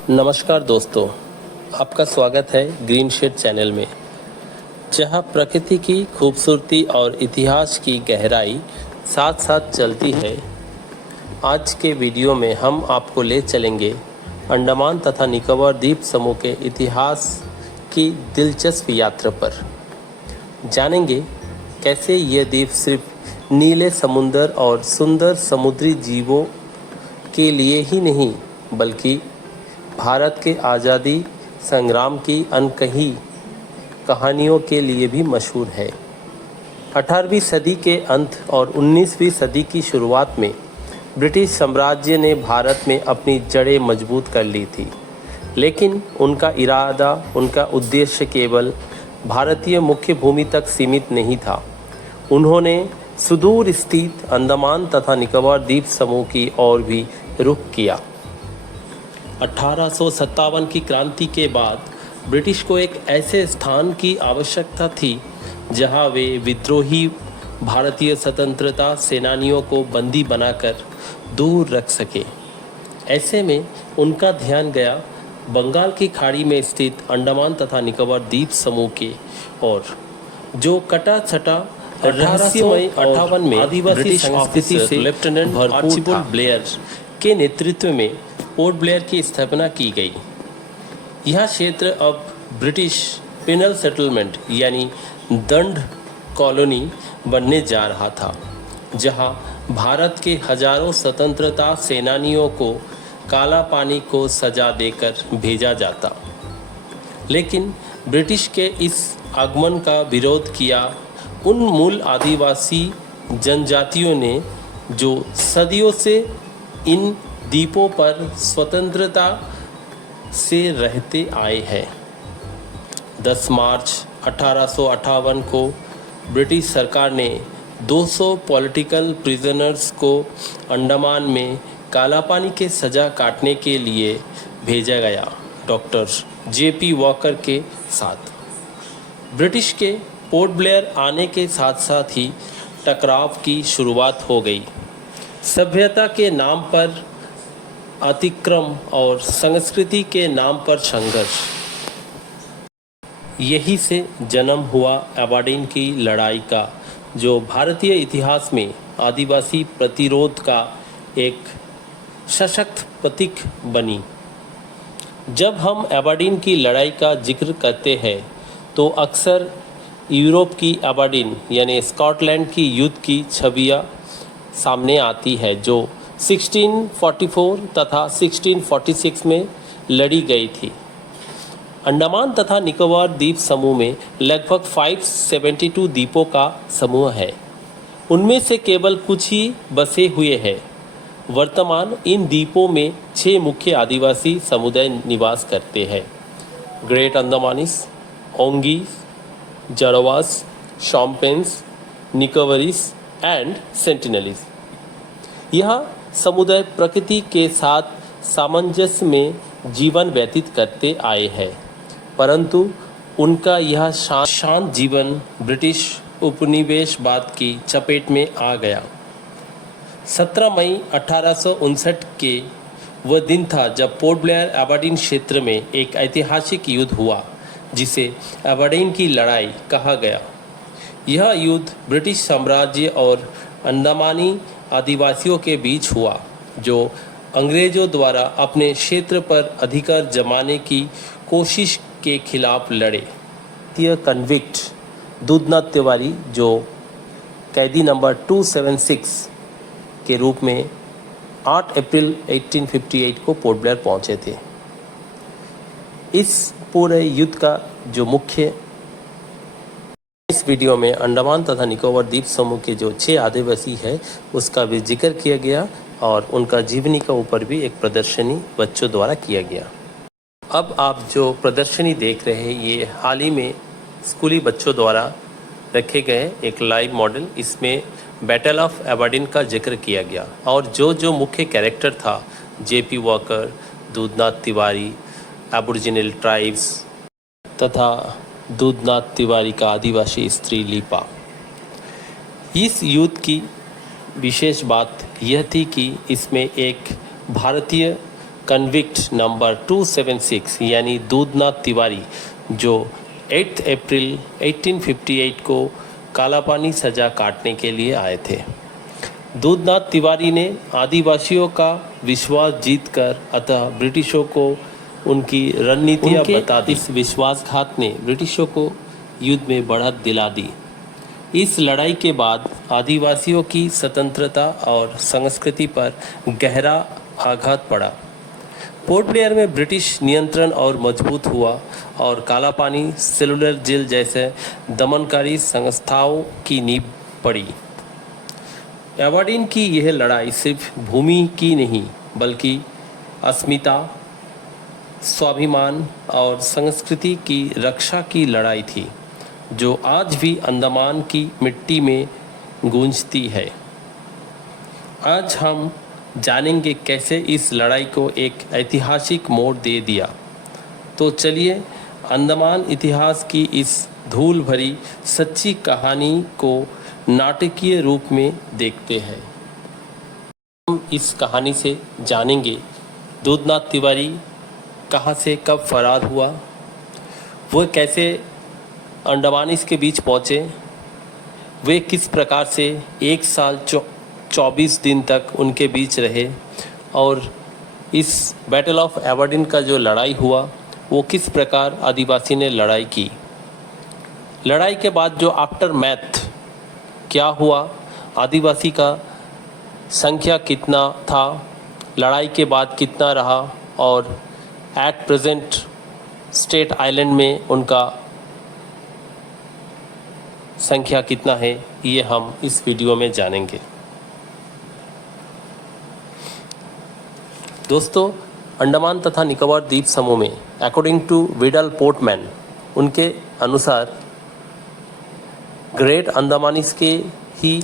नमस्कार दोस्तों, आपका स्वागत है ग्रीन शेड चैनल में, जहां प्रकृति की खूबसूरती और इतिहास की गहराई साथ साथ चलती है। आज के वीडियो में हम आपको ले चलेंगे अंडमान तथा निकोबार द्वीप समूह के इतिहास की दिलचस्प यात्रा पर। जानेंगे कैसे ये द्वीप सिर्फ नीले समुंदर और सुंदर समुद्री जीवों के लिए ही नहीं, बल्कि भारत के आज़ादी संग्राम की अनकही कहानियों के लिए भी मशहूर है। 18वीं सदी के अंत और 19वीं सदी की शुरुआत में ब्रिटिश साम्राज्य ने भारत में अपनी जड़ें मजबूत कर ली थी, लेकिन उनका उद्देश्य केवल भारतीय मुख्य भूमि तक सीमित नहीं था। उन्होंने सुदूर स्थित अंडमान तथा निकोबार द्वीप समूह की ओर भी रुख किया। 1857 की क्रांति के बाद ब्रिटिश को एक ऐसे स्थान की आवश्यकता थी जहां वे विद्रोही भारतीय स्वतंत्रता सेनानियों को बंदी बनाकर दूर रख सके। ऐसे में उनका ध्यान गया बंगाल की खाड़ी में स्थित अंडमान तथा निकोबार द्वीप समूह के और जो कटा छटा रहस्यमय 58 में आदिवासी संस्कृति से लेफ्टिनेंट आर्चिबाल्ड ब्लेयर के नेतृत्व में पोर्ट ब्लेयर की स्थापना की गई। यह क्षेत्र अब ब्रिटिश पिनल सेटलमेंट यानी दंड कॉलोनी बनने जा रहा था, जहां भारत के हजारों स्वतंत्रता सेनानियों को काला पानी को सजा देकर भेजा जाता। लेकिन ब्रिटिश के इस आगमन का विरोध किया उन मूल आदिवासी जनजातियों ने जो सदियों से इन द्वीपों पर स्वतंत्रता से रहते आए हैं। 10 मार्च 1858 को ब्रिटिश सरकार ने 200 पॉलिटिकल प्रिजनर्स को अंडमान में काला पानी के सज़ा काटने के लिए भेजा गया, डॉक्टर जेपी वॉकर के साथ। ब्रिटिश के पोर्ट ब्लेयर आने के साथ साथ ही टकराव की शुरुआत हो गई। सभ्यता के नाम पर अतिक्रम और संस्कृति के नाम पर संघर्ष। यही से जन्म हुआ एबार्डीन की लड़ाई का, जो भारतीय इतिहास में आदिवासी प्रतिरोध का एक सशक्त प्रतीक बनी। जब हम एबार्डीन की लड़ाई का जिक्र करते हैं तो अक्सर यूरोप की एबार्डीन यानी स्कॉटलैंड की युद्ध की छवियाँ सामने आती है, जो 1644 तथा 1646 में लड़ी गई थी। अंडमान तथा निकोबार द्वीप समूह में लगभग 572 द्वीपों का समूह है। उनमें से केवल कुछ ही बसे हुए हैं। वर्तमान इन द्वीपों में 6 मुख्य आदिवासी समुदाय निवास करते हैं: ग्रेट अंडमानीज, ओंगीज, जारावास, शॉम्पेन्स, निकोबारीज एंड सेंटिनलीज। यह समुदाय प्रकृति के साथ सामंजस्य में जीवन व्यतीत करते आए हैं, परंतु उनका यह शांत जीवन ब्रिटिश उपनिवेशवाद की चपेट में आ गया। 17 मई 1859 के वह दिन था जब पोर्ट ब्लेयर एबार्डीन क्षेत्र में एक ऐतिहासिक युद्ध हुआ, जिसे एबार्डीन की लड़ाई कहा गया। यह युद्ध ब्रिटिश साम्राज्य और अंडमानी आदिवासियों के बीच हुआ, जो अंग्रेज़ों द्वारा अपने क्षेत्र पर अधिकार जमाने की कोशिश के खिलाफ लड़े। कन्विक्ट दूधनाथ तिवारी, जो कैदी नंबर 276 के रूप में 8 अप्रैल 1858 को पोर्ट ब्लेयर पहुंचे थे। इस पूरे युद्ध का जो मुख्य इस वीडियो में अंडमान तथा निकोबार द्वीप समूह के जो 6 आदिवासी है उसका भी जिक्र किया गया और उनका जीवनी का ऊपर भी एक प्रदर्शनी बच्चों द्वारा किया गया। अब आप जो प्रदर्शनी देख रहे हैं ये हाल ही में स्कूली बच्चों द्वारा रखे गए एक लाइव मॉडल। इसमें बैटल ऑफ एबार्डीन का जिक्र किया गया और जो मुख्य कैरेक्टर था, JP walker, Dudhnath Tiwari, aboriginal tribes तथा दूधनाथ तिवारी का आदिवासी स्त्री लीपा। इस युद्ध की विशेष बात यह थी कि इसमें एक भारतीय कन्विक्ट नंबर 276 यानी दूधनाथ तिवारी, जो 8 अप्रैल 1858 को कालापानी सजा काटने के लिए आए थे। दूधनाथ तिवारी ने आदिवासियों का विश्वास जीतकर अतः ब्रिटिशों को उनकी रणनीतियाँ बता दी। इस विश्वासघात ने ब्रिटिशों को युद्ध में बढ़त दिला दी। इस लड़ाई के बाद आदिवासियों की स्वतंत्रता और संस्कृति पर गहरा आघात पड़ा। पोर्ट ब्लेयर में ब्रिटिश नियंत्रण और मजबूत हुआ और कालापानी सेलुलर जेल जैसे दमनकारी संस्थाओं की नींव पड़ी। एबरडीन की यह लड़ाई सिर्फ भूमि की नहीं बल्कि अस्मिता, स्वाभिमान और संस्कृति की रक्षा की लड़ाई थी, जो आज भी अंडमान की मिट्टी में गूंजती है। आज हम जानेंगे कैसे इस लड़ाई को एक ऐतिहासिक मोड़ दे दिया। तो चलिए अंडमान इतिहास की इस धूल भरी सच्ची कहानी को नाटकीय रूप में देखते हैं। हम इस कहानी से जानेंगे दूधनाथ तिवारी कहाँ से कब फरार हुआ, वह कैसे अंडमानीज के बीच पहुँचे, वे किस प्रकार से 1 साल 24 दिन तक उनके बीच रहे और इस बैटल ऑफ एबरडीन का जो लड़ाई हुआ वो किस प्रकार आदिवासी ने लड़ाई की। लड़ाई के बाद जो आफ्टर मैथ क्या हुआ, आदिवासी का संख्या कितना था, लड़ाई के बाद कितना रहा और एट प्रेजेंट स्टेट आइलैंड में उनका संख्या कितना है, ये हम इस वीडियो में जानेंगे। दोस्तों, अंडमान तथा निकोबार द्वीप समूह में अकॉर्डिंग टू विडल पोर्टमैन, उनके अनुसार ग्रेट अंडमानीज के ही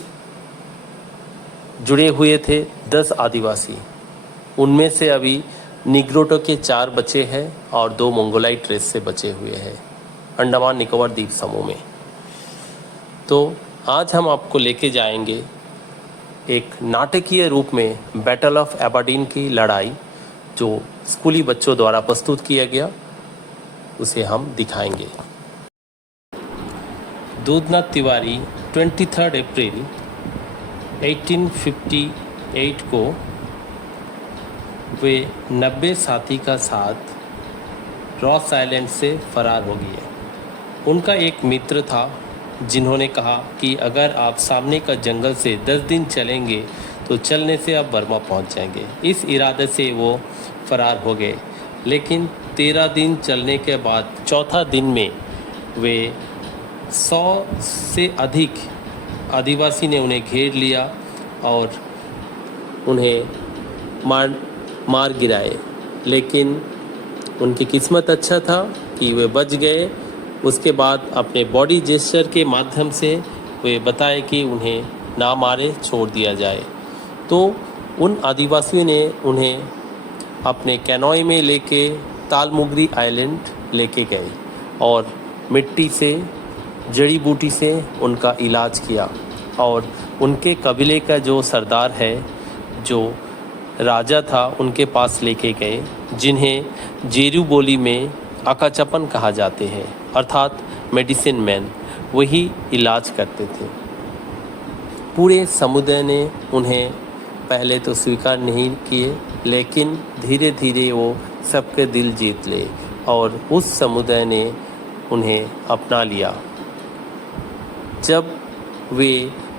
जुड़े हुए थे 10 आदिवासी। उनमें से अभी निग्रोटो के 4 बचे हैं और 2 मंगोलाइट रेस से बचे हुए हैं अंडमान निकोबार द्वीप समूह में। तो आज हम आपको लेके जाएंगे एक नाटकीय रूप में बैटल ऑफ एबरडीन की लड़ाई, जो स्कूली बच्चों द्वारा प्रस्तुत किया गया, उसे हम दिखाएंगे। दूधनाथ तिवारी 23 अप्रैल 1858 को वे 90 साथी का साथ रॉस आइलैंड से फरार हो गए। उनका एक मित्र था जिन्होंने कहा कि अगर आप सामने का जंगल से 10 दिन चलेंगे तो चलने से आप बर्मा पहुंच जाएंगे। इस इरादे से वो फरार हो गए, लेकिन 13 दिन चलने के बाद चौथा दिन में वे 100 से अधिक आदिवासी ने उन्हें घेर लिया और उन्हें मार गिराए। लेकिन उनकी किस्मत अच्छा था कि वे बच गए। उसके बाद अपने बॉडी जेस्चर के माध्यम से वे बताए कि उन्हें ना मारे, छोड़ दिया जाए। तो उन आदिवासियों ने उन्हें अपने कैनोए में लेके तालमुगरी आइलैंड लेके गए और मिट्टी से, जड़ी बूटी से उनका इलाज किया और उनके कबीले का जो सरदार है, जो राजा था, उनके पास लेके गए, जिन्हें जेरू बोली में अकाचपन कहा जाते हैं, अर्थात मेडिसिन मैन, वही इलाज करते थे। पूरे समुदाय ने उन्हें पहले तो स्वीकार नहीं किए, लेकिन धीरे धीरे वो सबके दिल जीत ले और उस समुदाय ने उन्हें अपना लिया। जब वे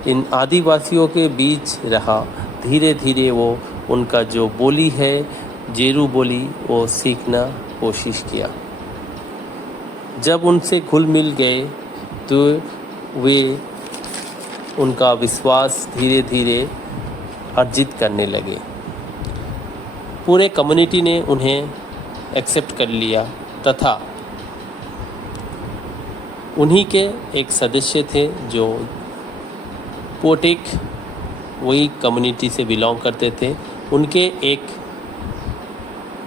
इन आदिवासियों के बीच रहा, धीरे धीरे वो उनका जो बोली है, जेरू बोली, वो सीखना कोशिश किया। जब उनसे घुल मिल गए तो वे उनका विश्वास धीरे धीरे अर्जित करने लगे। पूरे कम्युनिटी ने उन्हें एक्सेप्ट कर लिया तथा उन्हीं के एक सदस्य थे जो पोटेक, वही कम्युनिटी से बिलोंग करते थे। उनके एक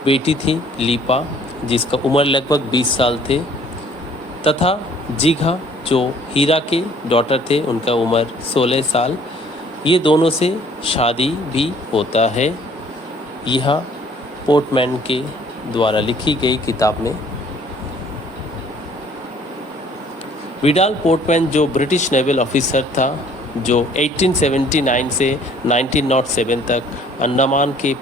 बेटी थी लीपा, जिसका उम्र लगभग 20 साल थे, तथा जिघा जो हीरा के डॉटर थे, उनका उम्र 16 साल। ये दोनों से शादी भी होता है। यह पोर्टमैन के द्वारा लिखी गई किताब में। विडाल पोर्टमैन जो ब्रिटिश नेवल ऑफिसर था, जो 1879 से 1907 तक अंडमान के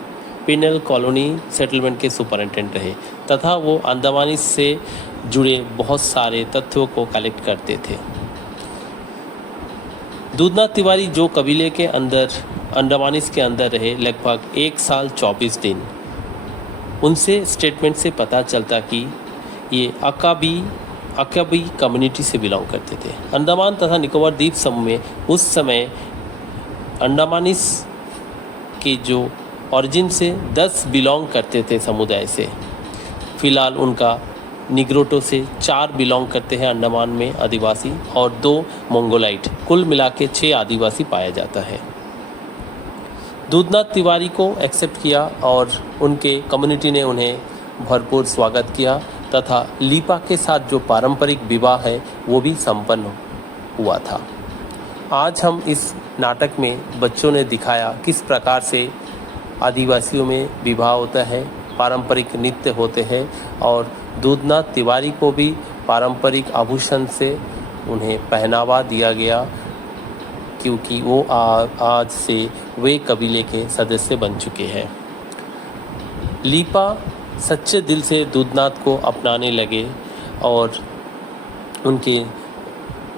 पिनल कॉलोनी सेटलमेंट के सुपरिटेंडेंट रहे तथा वो अंडमानीज से जुड़े बहुत सारे तथ्यों को कलेक्ट करते थे। दूधनाथ तिवारी जो कबीले के अंदर अंडमानीज के अंदर रहे लगभग 1 साल 24 दिन, उनसे स्टेटमेंट से पता चलता कि ये अकाबी कम्युनिटी से बिलोंग करते थे। अंडमान तथा निकोबार द्वीप समूह में उस समय अंडमानीज के जो ओरिजिन से 10 बिलोंग करते थे समुदाय से। फिलहाल उनका निग्रोटो से 4 बिलोंग करते हैं अंडमान में आदिवासी और 2 मंगोलाइट, कुल मिला के 6 आदिवासी पाया जाता है। दूधनाथ तिवारी को एक्सेप्ट किया और उनके कम्युनिटी ने उन्हें भरपूर स्वागत किया तथा लीपा के साथ जो पारंपरिक विवाह है वो भी संपन्न हुआ था। आज हम इस नाटक में बच्चों ने दिखाया किस प्रकार से आदिवासियों में विवाह होता है, पारंपरिक नृत्य होते हैं और दूधनाथ तिवारी को भी पारंपरिक आभूषण से उन्हें पहनावा दिया गया क्योंकि वो आज से वे कबीले के सदस्य बन चुके हैं। लीपा सच्चे दिल से दूधनाथ को अपनाने लगे और उनके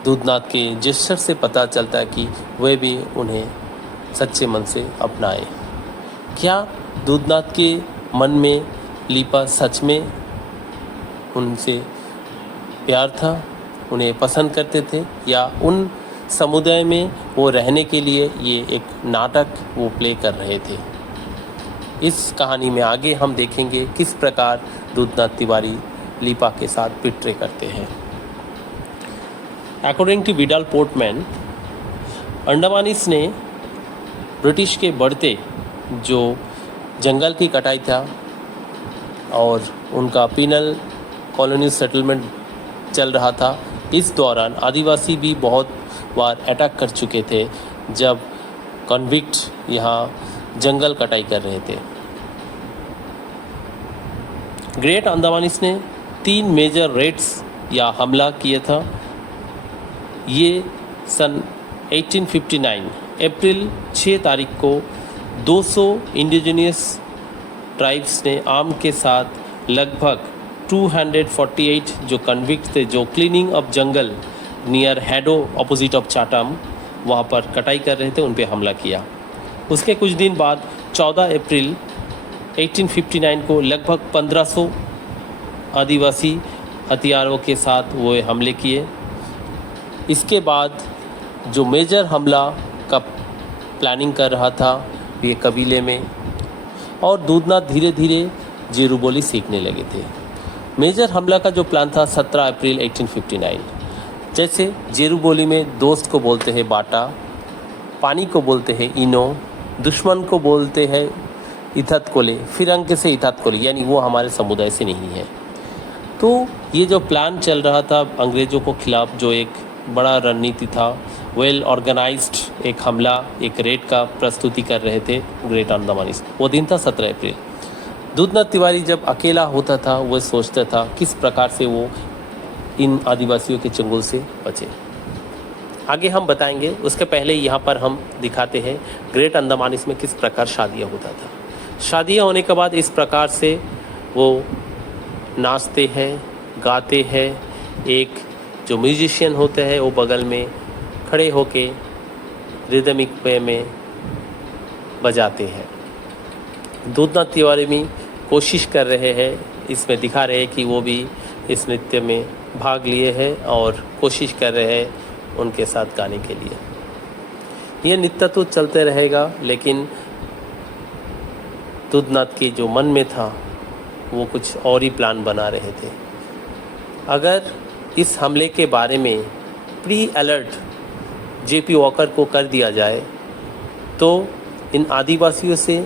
दूधनाथ के जेस्चर से पता चलता है कि वे भी उन्हें सच्चे मन से अपनाए। क्या दूधनाथ के मन में लीपा सच में उनसे प्यार था, उन्हें पसंद करते थे, या उन समुदाय में वो रहने के लिए ये एक नाटक वो प्ले कर रहे थे? इस कहानी में आगे हम देखेंगे किस प्रकार दूधनाथ तिवारी लीपा के साथ बिट्रे करते हैं। According to Vidal Portman, Andamanese ने ब्रिटिश के बढ़ते जो जंगल की कटाई था और उनका पिनल कॉलोनी सेटलमेंट चल रहा था, इस दौरान आदिवासी भी बहुत बार अटैक कर चुके थे जब कॉन्विक्ट यहाँ जंगल कटाई कर रहे थे। ग्रेट अंडमानीज ने 3 मेजर रेड्स या हमला किया था। ये सन 1859 अप्रैल 6 तारीख को 200 इंडिजिनियस ट्राइब्स ने आर्म के साथ लगभग 248 जो कन्विक्ट थे, जो cleaning of jungle near Haddo opposite of Chatham वहाँ पर कटाई कर रहे थे, उन पे हमला किया। उसके कुछ दिन बाद 14 अप्रैल 1859 को लगभग 1500 आदिवासी हथियारों के साथ वो हमले किए। इसके बाद जो मेजर हमला का प्लानिंग कर रहा था ये कबीले में, और दूधनाथ धीरे धीरे जेरू बोली सीखने लगे थे। मेजर हमला का जो प्लान था 17 अप्रैल 1859, जैसे जेरू बोली में दोस्त को बोलते हैं बाटा, पानी को बोलते हैं इनो, दुश्मन को बोलते हैं इथत कोले, फिरंग से इथत कोले, यानी वो हमारे समुदाय से नहीं है। तो ये जो प्लान चल रहा था अंग्रेज़ों को खिलाफ, जो एक बड़ा रणनीति था, वेल ऑर्गेनाइज्ड एक हमला, एक रेड का प्रस्तुति कर रहे थे ग्रेट अंडमानीज। वो दिन था 17 अप्रैल। दूधनाथ तिवारी जब अकेला होता था वो सोचता था किस प्रकार से वो इन आदिवासियों के चंगुल से बचे। आगे हम बताएंगे, उसके पहले यहाँ पर हम दिखाते हैं ग्रेट अंडमानीज में किस प्रकार शादियाँ होता था। शादियाँ होने के बाद इस प्रकार से वो नाचते हैं, गाते हैं। एक जो म्यूजिशियन होते हैं वो बगल में खड़े होके रिदमिक वे में बजाते हैं। दूधनाथ तिवारी भी कोशिश कर रहे हैं, इसमें दिखा रहे हैं कि वो भी इस नृत्य में भाग लिए हैं और कोशिश कर रहे हैं उनके साथ गाने के लिए। ये नृत्य तो चलते रहेगा, लेकिन दूधनाथ के जो मन में था वो कुछ और ही प्लान बना रहे थे। अगर इस हमले के बारे में प्री अलर्ट जेपी वॉकर को कर दिया जाए तो इन आदिवासियों से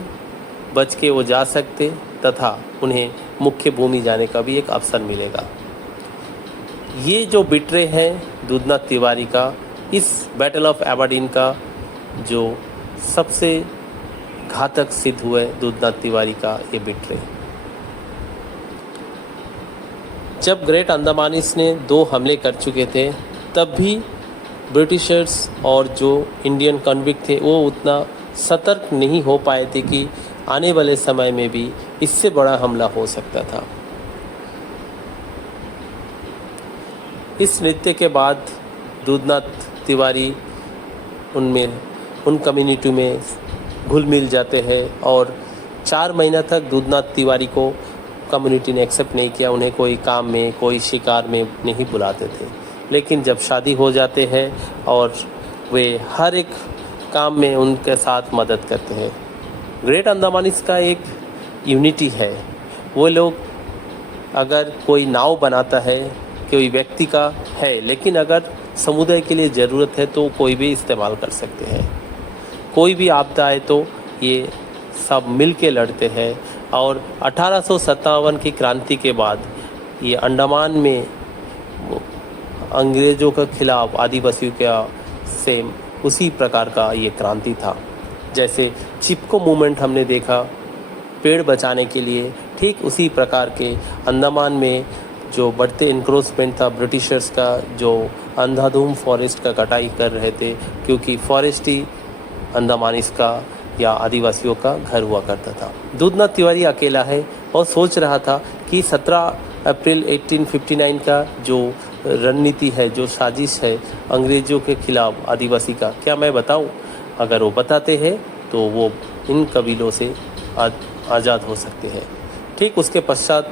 बच के वो जा सकते तथा उन्हें मुख्य भूमि जाने का भी एक अवसर मिलेगा। ये जो बिट्रे है दूधनाथ तिवारी का, इस बैटल ऑफ एबरडीन का जो सबसे घातक सिद्ध हुए दूधनाथ तिवारी का ये बिट्रे। जब ग्रेट अंडमानीज ने 2 हमले कर चुके थे, तब भी ब्रिटिशर्स और जो इंडियन कन्विक्ट थे वो उतना सतर्क नहीं हो पाए थे कि आने वाले समय में भी इससे बड़ा हमला हो सकता था। इस नृत्य के बाद दूधनाथ तिवारी उन कम्युनिटी में घुल मिल जाते हैं और 4 महीना तक दूधनाथ तिवारी को कम्युनिटी ने एक्सेप्ट नहीं किया। उन्हें कोई काम में, कोई शिकार में नहीं बुलाते थे। लेकिन जब शादी हो जाते हैं और वे हर एक काम में उनके साथ मदद करते हैं। ग्रेट अंडमानीज का एक यूनिटी है। वो लोग अगर कोई नाव बनाता है, कोई व्यक्ति का है, लेकिन अगर समुदाय के लिए ज़रूरत है तो कोई भी इस्तेमाल कर सकते हैं। कोई भी आपदा आए तो ये सब मिल के लड़ते हैं। और 1857 की क्रांति के बाद ये अंडमान में अंग्रेज़ों के खिलाफ आदिवासियों का सेम उसी प्रकार का ये क्रांति था। जैसे चिपको मूवमेंट हमने देखा पेड़ बचाने के लिए, ठीक उसी प्रकार के अंडमान में जो बढ़ते इंक्रोचमेंट था ब्रिटिशर्स का, जो अंधाधुंध फॉरेस्ट का कटाई कर रहे थे, क्योंकि फॉरेस्ट ही अंडमानीज का या आदिवासियों का घर हुआ करता था। दूधनाथ तिवारी अकेला है और सोच रहा था कि 17 अप्रैल 1859 का जो रणनीति है, जो साजिश है अंग्रेज़ों के खिलाफ आदिवासी का, क्या मैं बताऊं? अगर वो बताते हैं तो वो इन कबीलों से आज़ाद हो सकते हैं। ठीक उसके पश्चात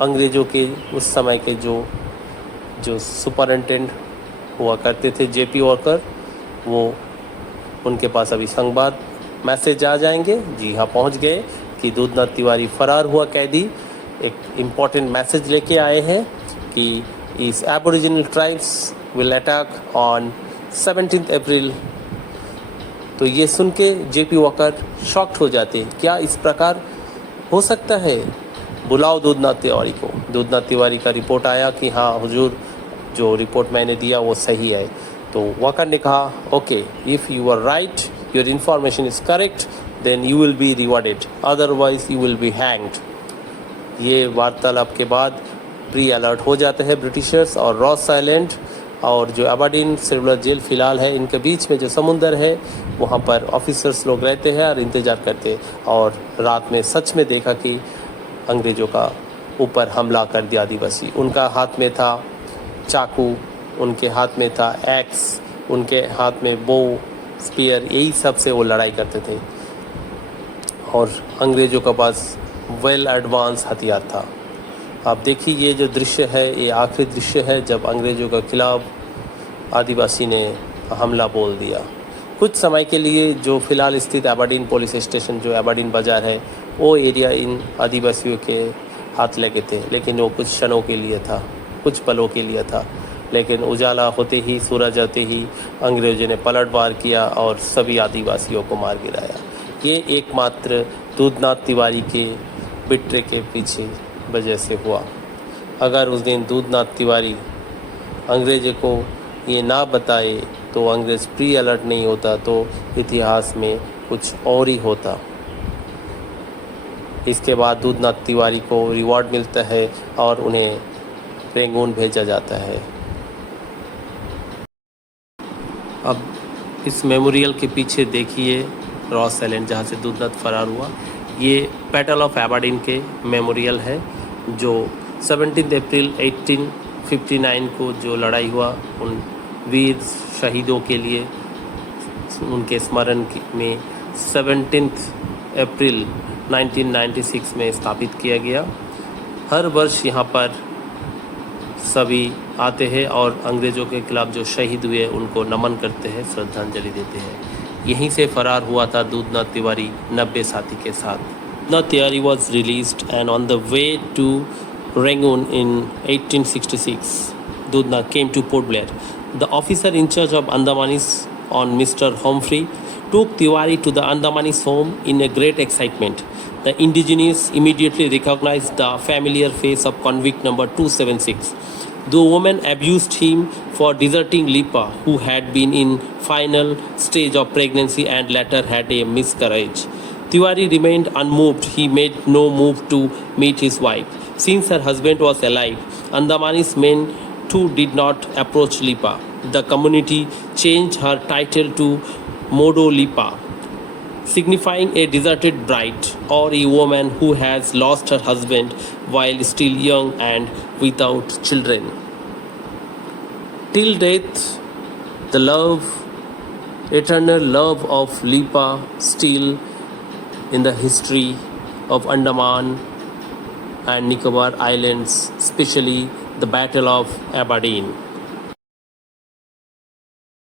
अंग्रेज़ों के उस समय के जो सुपरिटेंडेंट हुआ करते थे जेपी वॉकर, वो उनके पास अभी संवाद मैसेज आ जाएंगे। जी हाँ, पहुंच गए कि दूधनाथ तिवारी फरार हुआ कैदी एक इम्पॉर्टेंट मैसेज लेके आए हैं कि इस aboriginal tribes will attack on 17 अप्रैल। तो ये सुन के जेपी वॉकर शॉक्ड हो जाते, क्या इस प्रकार हो सकता है? बुलाओ दूधनाथ तिवारी को। दूधनाथ तिवारी का रिपोर्ट आया कि हाँ हुजूर, जो रिपोर्ट मैंने दिया वो सही है। तो वॉकर ने कहा, okay, if you are right, your information is correct, then you will be rewarded, otherwise you will be hanged. ये वार्तालाप के बाद प्री अलर्ट हो जाते हैं ब्रिटिशर्स, और रॉस आइलैंड और जो एबरडीन सेलुलर जेल फिलहाल है, इनके बीच में जो समुंदर है वहाँ पर ऑफिसर्स लोग रहते हैं और इंतज़ार करते हैं। और रात में सच में देखा कि अंग्रेज़ों का ऊपर हमला कर दिया आदिवासी। उनका हाथ में था चाकू, उनके हाथ में था एक्स, उनके हाथ में बो, स्पीयर, यही सब से वो लड़ाई करते थे। और अंग्रेज़ों के पास वेल एडवांस हथियार था। आप देखिए ये जो दृश्य है, ये आखिरी दृश्य है जब अंग्रेज़ों के खिलाफ आदिवासी ने हमला बोल दिया। कुछ समय के लिए जो फ़िलहाल स्थित एबरडीन पुलिस स्टेशन, जो एबरडीन बाज़ार है, वो एरिया इन आदिवासियों के हाथ लगे थे, लेकिन वो कुछ क्षणों के लिए था, कुछ पलों के लिए था। लेकिन उजाला होते ही, सूरज आते ही अंग्रेज़ों ने पलटवार किया और सभी आदिवासियों को मार गिराया। ये एकमात्र दूधनाथ तिवारी के बिट्रे के पीछे वजह से हुआ। अगर उस दिन दूधनाथ तिवारी अंग्रेज़ों को ये ना बताए तो अंग्रेज़ प्री अलर्ट नहीं होता, तो इतिहास में कुछ और ही होता। इसके बाद दूधनाथ तिवारी को रिवॉर्ड मिलता है और उन्हें रेंगून भेजा जाता है। अब इस मेमोरियल के पीछे देखिए रॉस आइलैंड, जहाँ से दूधनाथ फरार हुआ। ये बैटल ऑफ एबरडीन के मेमोरियल है, जो 17 अप्रैल 1859 को जो लड़ाई हुआ उन वीर शहीदों के लिए, उनके स्मरण में 17 अप्रैल 1996 में स्थापित किया गया। हर वर्ष यहाँ पर सभी आते हैं और अंग्रेज़ों के खिलाफ जो शहीद हुए उनको नमन करते हैं, श्रद्धांजलि देते हैं। यहीं से फरार हुआ था दूधनाथ तिवारी 90 साथी के साथ। Dudhnath Tiwari was released and on the way to Rangoon in 1866, Dudhnath came to Port Blair. The officer in charge of Andamanis on Mr. Humphrey took Tiwari to the Andamanis home in a great excitement. The indigenes immediately recognized the familiar face of convict number 276. The woman abused him for deserting Lipa, who had been in final stage of pregnancy and later had a miscarriage. Tiwari remained unmoved. He made no move to meet his wife. Since her husband was alive, Andamani's men too did not approach Lipa. The community changed her title to Modo Lipa, signifying a deserted bride or a woman who has lost her husband while still young and without children. Till death, the eternal love of Lipa still in the history of Andaman and Nicobar Islands, especially the Battle of Aberdeen.